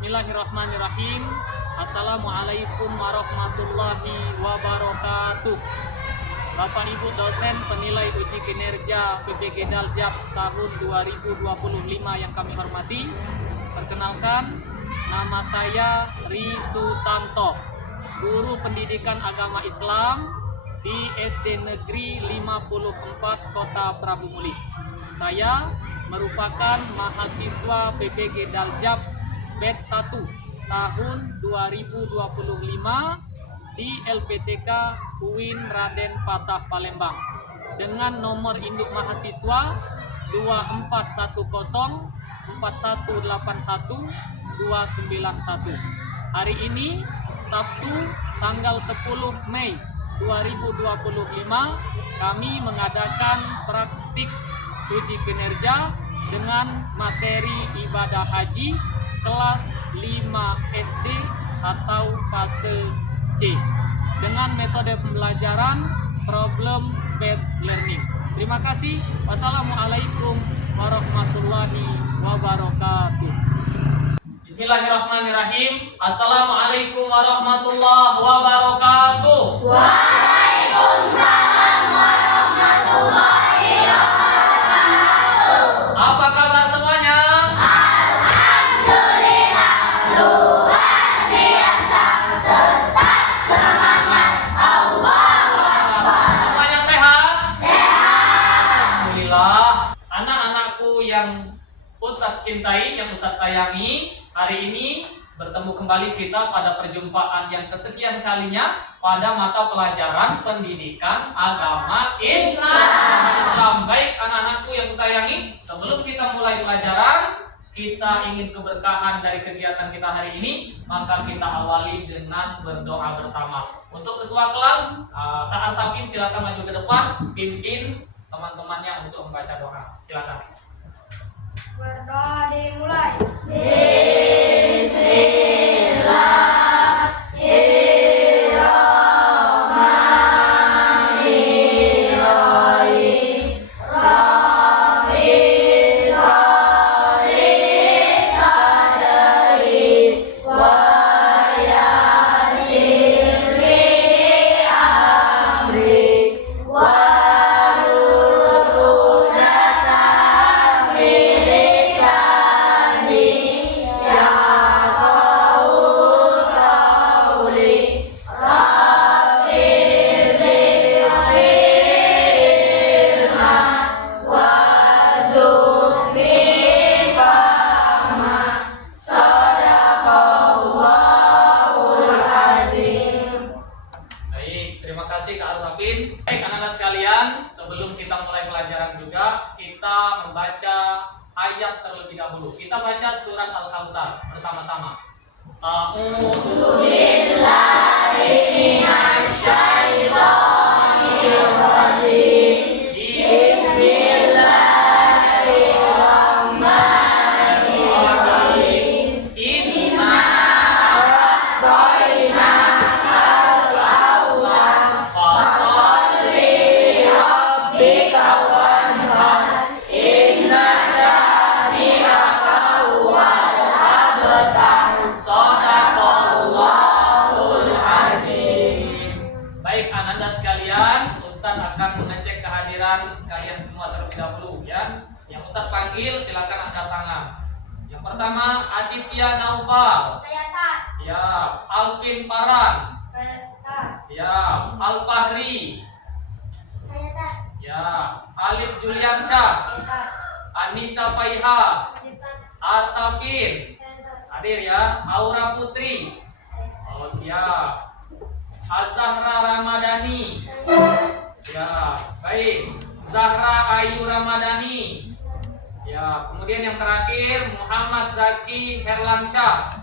Bismillahirrahmanirrahim. Assalamualaikum warahmatullahi wabarakatuh. Bapak Ibu dosen penilai uji kinerja PPG Daljab tahun 2025 yang kami hormati. Perkenalkan, nama saya Ri Susanto, guru pendidikan agama Islam di SD Negeri 54 Kota Prabu Muli. Saya merupakan mahasiswa PPG Daljab batch 1 tahun 2025 di LPTK UIN Raden Fatah Palembang dengan nomor induk mahasiswa 24181 Hari ini Sabtu tanggal 10 Mei 2025 kami mengadakan praktik uji kinerja dengan materi ibadah haji kelas 5 SD atau fase C dengan metode pembelajaran problem based learning. Terima kasih. Wassalamualaikum warahmatullahi wabarakatuh. Bismillahirrahmanirrahim. Assalamualaikum warahmatullahi wabarakatuh. Waalaikumsalam warahmatullahi wabarakatuh. Apa kabar semuanya? Alhamdulillah, luar biasa, tetap semangat, Allahu Akbar. Semuanya sehat? Sehat. Alhamdulillah. Anak-anakku yang Ustadz cintai, yang Ustadz sayangi, hari ini bertemu kembali kita pada perjumpaan yang kesekian kalinya pada mata pelajaran pendidikan agama Islam. Baik anak-anakku yang sayangi, sebelum kita mulai pelajaran, kita ingin keberkahan dari kegiatan kita hari ini, maka kita awali dengan berdoa bersama. Untuk ketua kelas, Kak Arsafin silakan maju ke depan, pimpin teman-temannya untuk membaca doa. Silakan. Berdoa dimulai. Bismillahirrahmanirrahim. Rabbi sholli sadri wa yassir li amri wa Baik anak-anak sekalian, sebelum kita mulai pelajaran juga, kita membaca ayat terlebih dahulu. Kita baca surat Al-Kautsar bersama-sama. A'udzu billahi minasy syaithanir rajim. Bismillahirrahmanirrahim. Inna akan mengecek kehadiran kalian semua terlebih dahulu ya. Yang Ustaz panggil silakan angkat tangan. Yang pertama Aditya Naufal. Saya tak. Siap. Alvin Farhan. Saya tak. Siap. Al-Fahri. Saya tak. Ya. Alif Juliansyah. Saya tak. Anissa Faiha. Saya tak. Arsafin. Saya tak. Hadir ya. Aura Putri. Oh siap. Azahra Ramadhani. Ya, baik. Zahra Ayu Ramadhani. Ya, kemudian yang terakhir Muhammad Zaki Herlansyah.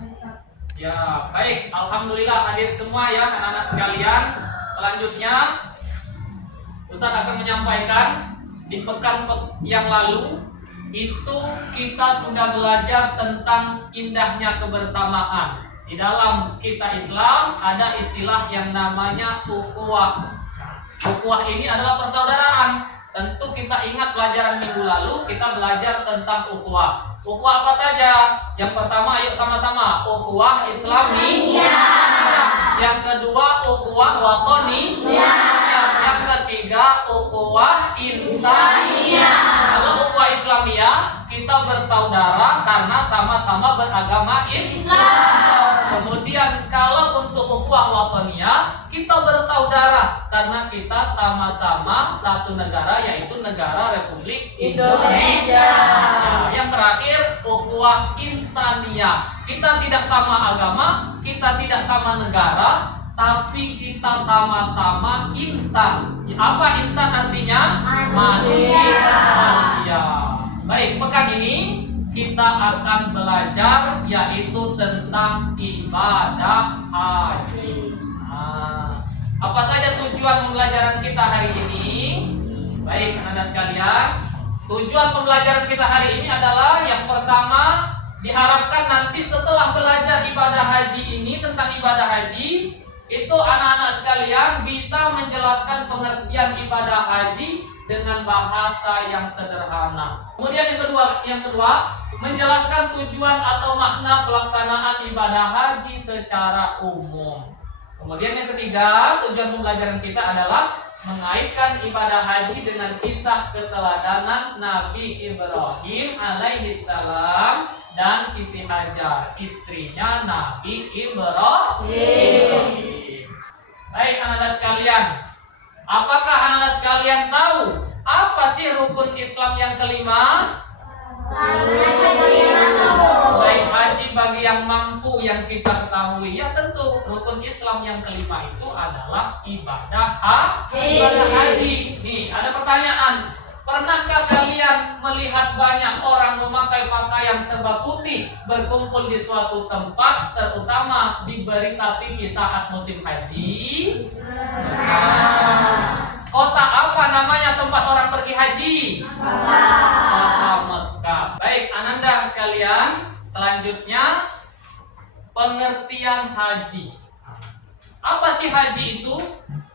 Ya, baik. Alhamdulillah hadir semua ya anak-anak sekalian. Selanjutnya Ustaz akan menyampaikan di pekan yang lalu itu kita sudah belajar tentang indahnya kebersamaan. Di dalam kita Islam ada istilah yang namanya ukhuwah. Ukhuwah ini adalah persaudaraan. Tentu kita ingat pelajaran minggu lalu kita belajar tentang ukhuwah. Ukhuwah apa saja? Yang pertama, ayo sama-sama. ukhuwah Islamiyah. Yang kedua ukhuwah watoniyah. Yang ketiga ukhuwah insaniyah. Kalau ukhuwah Islamiyah, kita bersaudara karena sama-sama beragama Islam. Kemudian kalau untuk ukhuwah watoniyah, kita bersaudara karena kita sama-sama satu negara, yaitu negara Republik Indonesia. Yang terakhir ukhuwah insaniyah. Kita tidak sama agama, kita tidak sama negara, tapi kita sama-sama insan. Apa insan artinya? Manusia. Baik, pekan ini kita akan belajar yaitu tentang ibadah haji. Apa saja tujuan pembelajaran kita hari ini? Baik, anak-anak sekalian, tujuan pembelajaran kita hari ini adalah yang pertama, diharapkan nanti setelah belajar ibadah haji ini, tentang ibadah haji, itu anak-anak sekalian bisa menjelaskan pengertian ibadah haji dengan bahasa yang sederhana. Kemudian yang kedua, menjelaskan tujuan atau makna pelaksanaan ibadah haji secara umum. Kemudian yang ketiga, tujuan pembelajaran kita adalah mengaitkan ibadah haji dengan kisah keteladanan Nabi Ibrahim alaihissalam dan Siti Hajar, istrinya Nabi Ibrahim. Baik anak-anak sekalian, apakah anak-anak sekalian tahu apa sih rukun Islam yang kelima? Baik, haji bagi yang mampu yang kita ketahui, ya tentu rukun Islam yang kelima itu adalah ibadah haji. Nih, ada pertanyaan. Pernahkah kalian melihat banyak orang memakai pakaian serba putih berkumpul di suatu tempat, terutama di berita TV saat musim haji? Kota apa namanya tempat orang pergi haji? Kota Mekah. Baik, ananda sekalian, selanjutnya pengertian haji. Apa sih haji itu?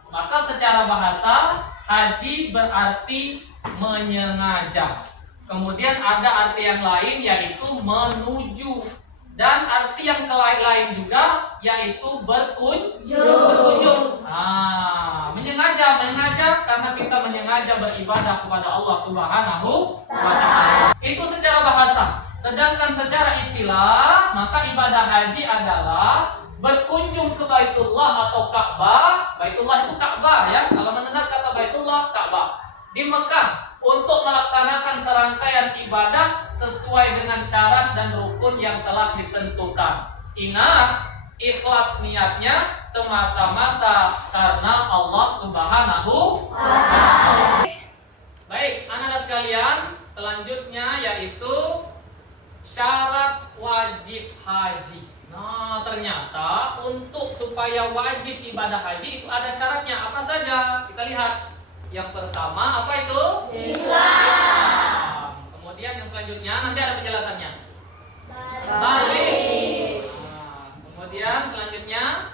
Maka secara bahasa, haji berarti menyengaja. Kemudian ada arti yang lain yaitu menuju, dan arti yang lain juga yaitu berkunjung. Menyengaja karena kita menyengaja beribadah kepada Allah Subhanahu wa Ta'ala. Itu secara bahasa. Sedangkan secara istilah, maka ibadah haji adalah berkunjung ke Baitullah atau Ka'bah. Baitullah itu Ka'bah ya. Kalau mendengar kata Baitullah, Ka'bah di Mekah untuk melaksanakan serangkaian ibadah sesuai dengan syarat dan rukun yang telah ditentukan. Ingat, ikhlas niatnya semata-mata karena Allah Subhanahu wa Ta'ala. Baik, anak-anak sekalian, selanjutnya yaitu syarat wajib haji. Nah, ternyata untuk supaya wajib ibadah haji itu ada syaratnya. Apa saja? Kita lihat. Yang pertama, apa itu? Islam. Kemudian yang selanjutnya, nanti ada penjelasannya. Balik. Kemudian selanjutnya,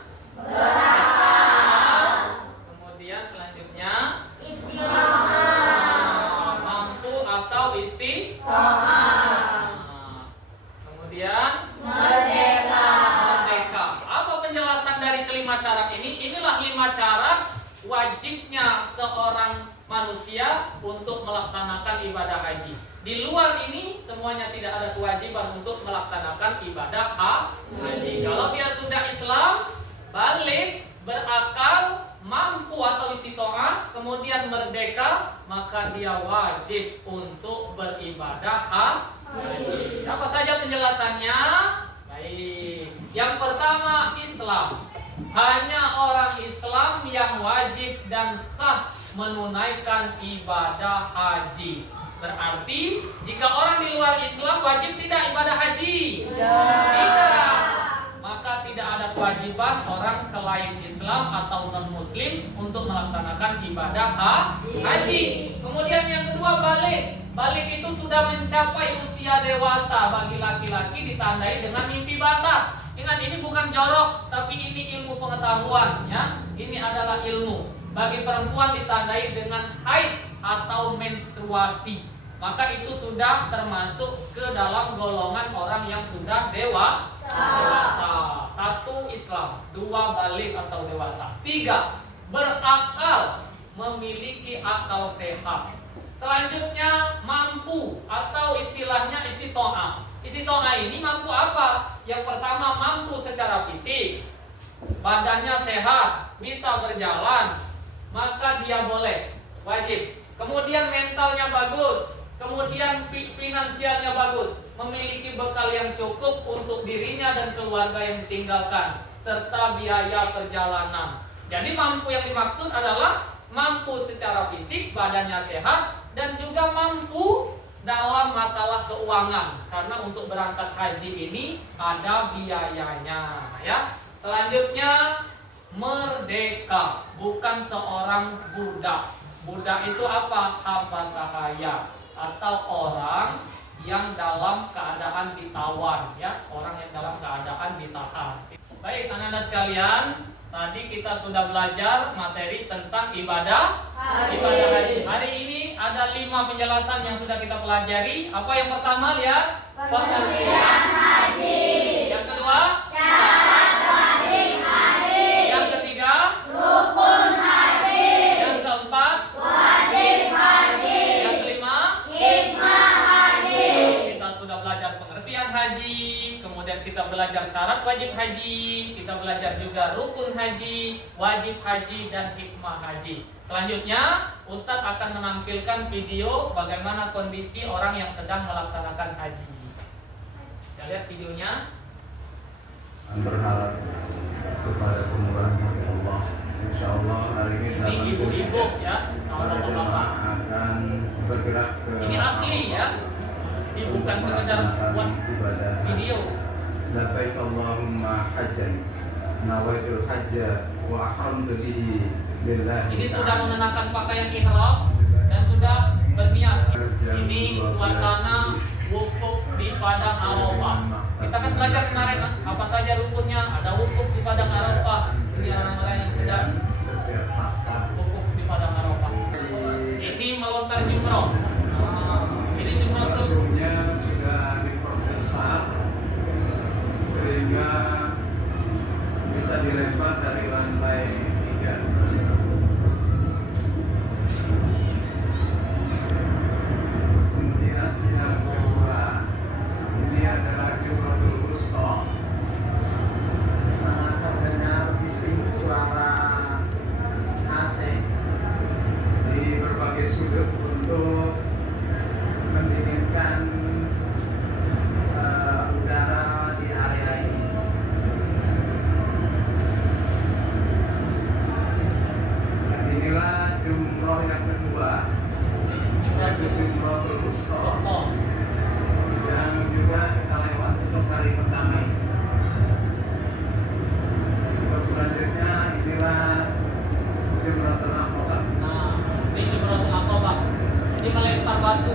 kemudian selanjutnya, mampu atau kemudian merdeka. Apa penjelasan dari kelima syarat ini? Inilah 5 syarat wajibnya seorang manusia untuk melaksanakan ibadah haji. Di luar ini semuanya tidak ada kewajiban untuk melaksanakan ibadah haji. Kalau dia sudah Islam, balik, berakal, mampu atau istiqomah, kemudian merdeka, maka dia wajib untuk beribadah haji. Apa saja penjelasannya? Baik. Yang pertama, Islam. Hanya orang Islam yang wajib dan sah menunaikan ibadah haji. Berarti jika orang di luar Islam wajib tidak ibadah haji? Tidak. Maka tidak ada kewajiban orang selain Islam atau non-muslim untuk melaksanakan ibadah haji. Kemudian yang kedua, balik. Balik itu sudah mencapai usia dewasa. Bagi laki-laki ditandai dengan mimpi basah. Ingat, ini bukan jorok, tapi ini ilmu pengetahuan ya. Ini adalah ilmu. Bagi perempuan ditandai dengan haid atau menstruasi. Maka itu sudah termasuk ke dalam golongan orang yang sudah dewasa. 2 balik atau dewasa. 3 berakal, memiliki akal sehat. Selanjutnya mampu atau istilahnya istito'ah. Istito'ah ini mampu apa? Yang pertama mampu secara fisik, badannya sehat, bisa berjalan, maka dia boleh, wajib. Kemudian mentalnya bagus, kemudian finansialnya bagus, memiliki bekal yang cukup untuk dirinya dan keluarga yang ditinggalkan, serta biaya perjalanan. Jadi mampu yang dimaksud adalah mampu secara fisik, badannya sehat, dan juga mampu dalam masalah keuangan. Karena untuk berangkat haji ini ada biayanya, ya. Selanjutnya merdeka, bukan seorang budak. Budak itu apa? Hamba sahaya atau orang yang dalam keadaan ditawan, ya, orang yang dalam keadaan ditahan. Baik, anak-anak sekalian, tadi kita sudah belajar materi tentang ibadah haji. Hari ini ada 5 penjelasan yang sudah kita pelajari. Apa yang pertama, lihat? Pengertian haji. Yang kedua? Syarat wajib haji. Yang ketiga? Rukun haji. Yang keempat? Wajib haji. Yang kelima? Hikmah haji. Kita sudah belajar pengertian haji, kemudian kita belajar syarat wajib haji, kita belajar juga rukun haji, wajib haji, dan hikmah haji. Selanjutnya, Ustadz akan menampilkan video bagaimana kondisi orang yang sedang melaksanakan haji. Kita lihat videonya. Berharap kepada kemurahan Allah, insya Allah hari ini Ini ibu-ibu, ya, sama para jemaah bapak-bapak. akan bergerak ke Ini asli, ya. Ini bukan sekedar buat ibadah video. Labbaik Allahumma hajjan nawaitul hajja wa ahramtu bihi lillahi. Ini sudah mengenakan pakaian ihram dan sudah berniat. Ini suasana wukuf di Padang Arafah. Kita kan belajar kemarin apa saja rukunnya. Ada wukuf di Padang Arafah. Ini orang-orang yang sedang setiap makan wukuf di Padang Arafah. Ini melontar jumroh. Ini jumroh tuh. Rumahnya sudah diperbesar sehingga bisa dilempar dari lantai 3. Kemudian yang kedua, ini adalah Jumratul Wusta. Sangat terdengar bising suara AC di berbagai sudut untuk mendinginkan udara di area ini. Dan inilah jumroh yang kedua, yaitu Jumratul Wusta, yang juga kita lewat untuk hari pertama ini. Untuk selanjutnya inilah Jumratul Aqabah. Nah, ini jumroh Aqabah. Ini melempar batu.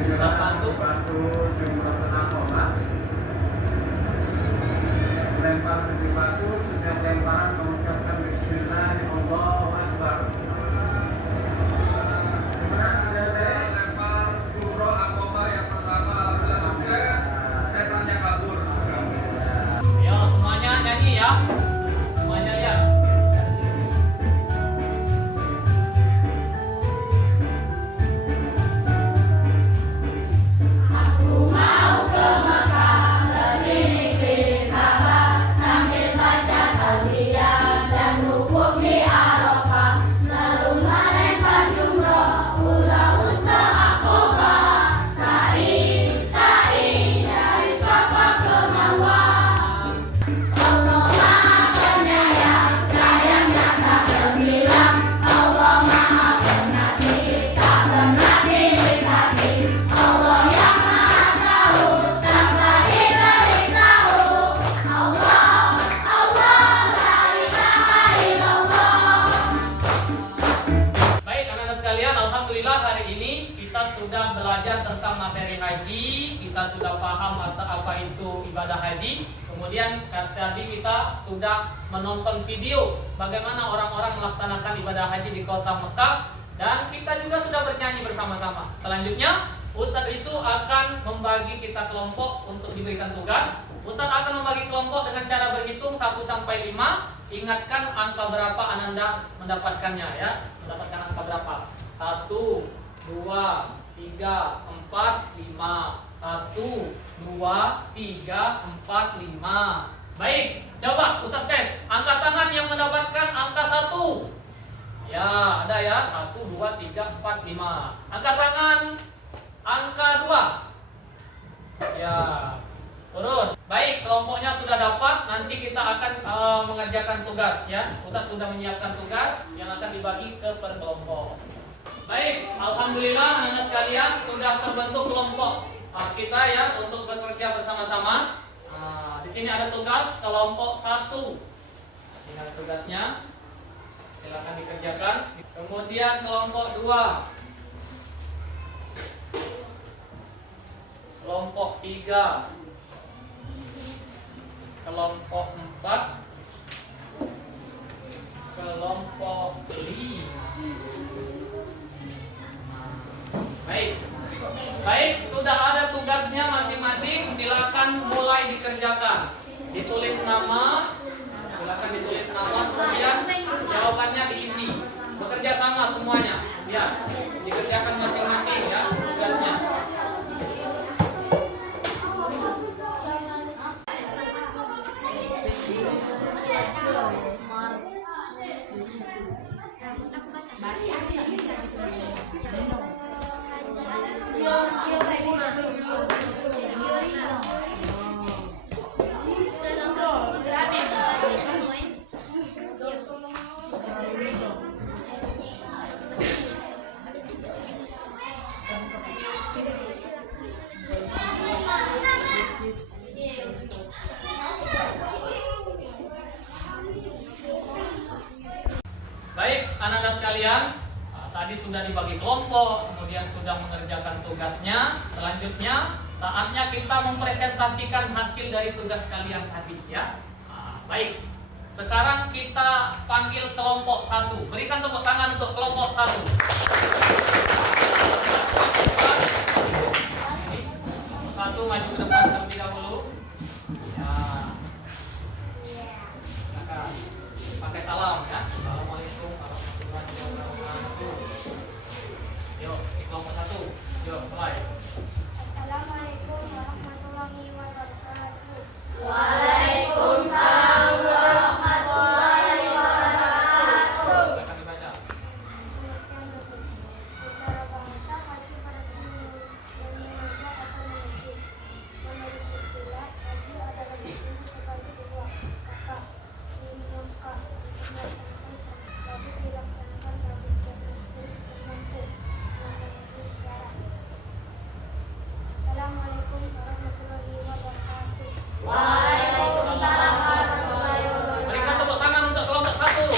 Inilah batu Jumratul Aqabah. Melempar 7 batu, setiap lemparan mengucapkan Bismillah, Allahu Akbar. Gimana, sudah beres? Lempar Jumroh Aqabah yang pertama, alhamdulillah sukses. Setannya kabur. Ya, semuanya nyanyi ya. Semuanya ya. Aku mau ke Mekah, berdiri di Ka'bah, sambil baca talbiyah dan wukuf di Arafah, lalu melempar jumroh, ula wusta Aqabah, sa'i dari Safa ke Marwah. Allah Maha Penyayang, sayangnya tak terbilang. Allah Maha Pengasih, tak pernah pilih kasih. Allah yang Maha Tahu, tanpa diberitahu. Allah, la ilaha illallah. Baik, anak-anak sekalian, alhamdulillah hari ini kita sudah belajar tentang materi haji, kita sudah paham apa itu ibadah haji. Kemudian tadi kita sudah menonton video bagaimana orang-orang melaksanakan ibadah haji di kota Mekah, dan kita juga sudah bernyanyi bersama-sama. Selanjutnya Ustadz Risu akan membagi kita kelompok untuk diberikan tugas. Ustadz akan membagi kelompok dengan cara berhitung 1 sampai 5, ingatkan angka berapa Ananda mendapatkannya ya. Mendapatkan angka berapa? 1, 2, 3, 4, 5. 1, 2, 3, 4, 5. Baik, coba Ustaz tes. Angkat tangan yang mendapatkan angka 1. Ya, ada ya. 1, 2, 3, 4, 5. Angkat tangan angka 2. Ya, turun. Baik, kelompoknya sudah dapat. Nanti kita akan mengerjakan tugas ya. Ustaz sudah menyiapkan tugas yang akan dibagi ke per kelompok. Baik, alhamdulillah anak sekalian sudah terbentuk kelompok kita ya untuk bekerja bersama-sama. Di sini ada tugas kelompok 1. Ini ada tugasnya. Silakan dikerjakan. Kemudian kelompok 2. Kelompok 3. Kelompok 4. Kelompok 5. Baik, sudah ada tugasnya masing-masing. Silakan mulai dikerjakan. Ditulis nama, silakan ditulis nama, kemudian jawabannya diisi. Bekerja sama semuanya, ya. Dikerjakan masing-masing ya tugasnya. Baik, anak-anak sekalian, tadi sudah dibagi kelompok, kemudian sudah mengerjakan tugasnya. Selanjutnya, saatnya kita mempresentasikan hasil dari tugas kalian tadi ya. Baik, sekarang kita panggil kelompok 1. Berikan tepuk tangan untuk kelompok 1. Satu maju ke depan terlebih dahulu. Ya. Silakan. Pakai salam ya. Assalamualaikum warahmatullahi wabarakatuh. Yuk, kelompok 1. Yuk, mulai. Assalamualaikum warahmatullahi wabarakatuh. Waalaikumsalam warahmatullahi wabarakatuh. Silakan dibaca. Secara bahasa haji pada umumnya yang mengajar atau mengaji. Menurut istilah, haji adalah disebut sebagai dua kakak, lingkah untuk melaksanakan wajib dilaksanakan bagi setiap muslim yang mampu memenuhi syarat. Assalamualaikum warahmatullahi wabarakatuh. Waalaikumsalam warahmatullahi wabarakatuh. Berikan tepuk tangan untuk kelompok 1.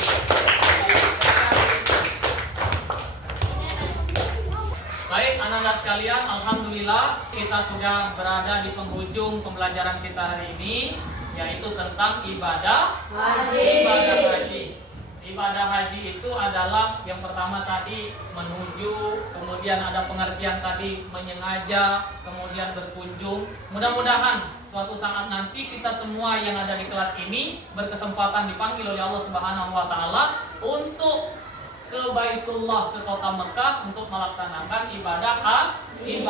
Baik, anak-anak sekalian, alhamdulillah kita sudah berada di penghujung pembelajaran kita hari ini, yaitu tentang ibadah haji. Ibadah haji itu adalah yang pertama tadi menuju, kemudian ada pengertian tadi menyengaja, kemudian berkunjung. Mudah-mudahan suatu saat nanti kita semua yang ada di kelas ini berkesempatan dipanggil oleh Allah Subhanahu wa taala untuk ke Baitullah, ke kota Mekah untuk melaksanakan ibadah haji.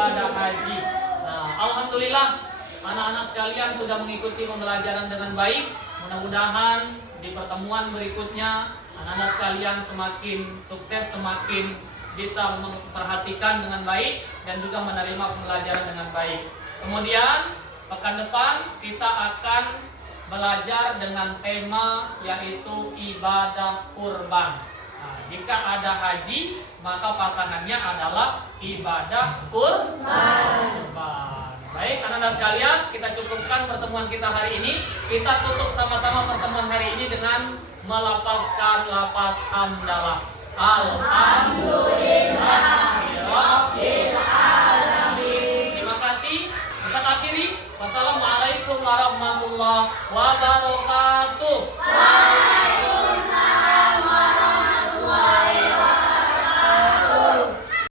Nah, alhamdulillah anak-anak sekalian sudah mengikuti pembelajaran dengan baik. Mudah-mudahan di pertemuan berikutnya anak-anak sekalian semakin sukses, semakin bisa memperhatikan dengan baik dan juga menerima pembelajaran dengan baik. Kemudian pekan depan kita akan belajar dengan tema yaitu ibadah kurban. Nah, jika ada haji, maka pasangannya adalah ibadah kurban. Baik, anak-anak sekalian, kita cukupkan pertemuan kita hari ini. Kita tutup sama-sama pertemuan hari ini dengan melafazkan lafaz hamdalah. Alhamdulillahirabbil alamin. Terima kasih. Ustaz akhiri. Wassalamualaikum warahmatullahi wabarakatuh.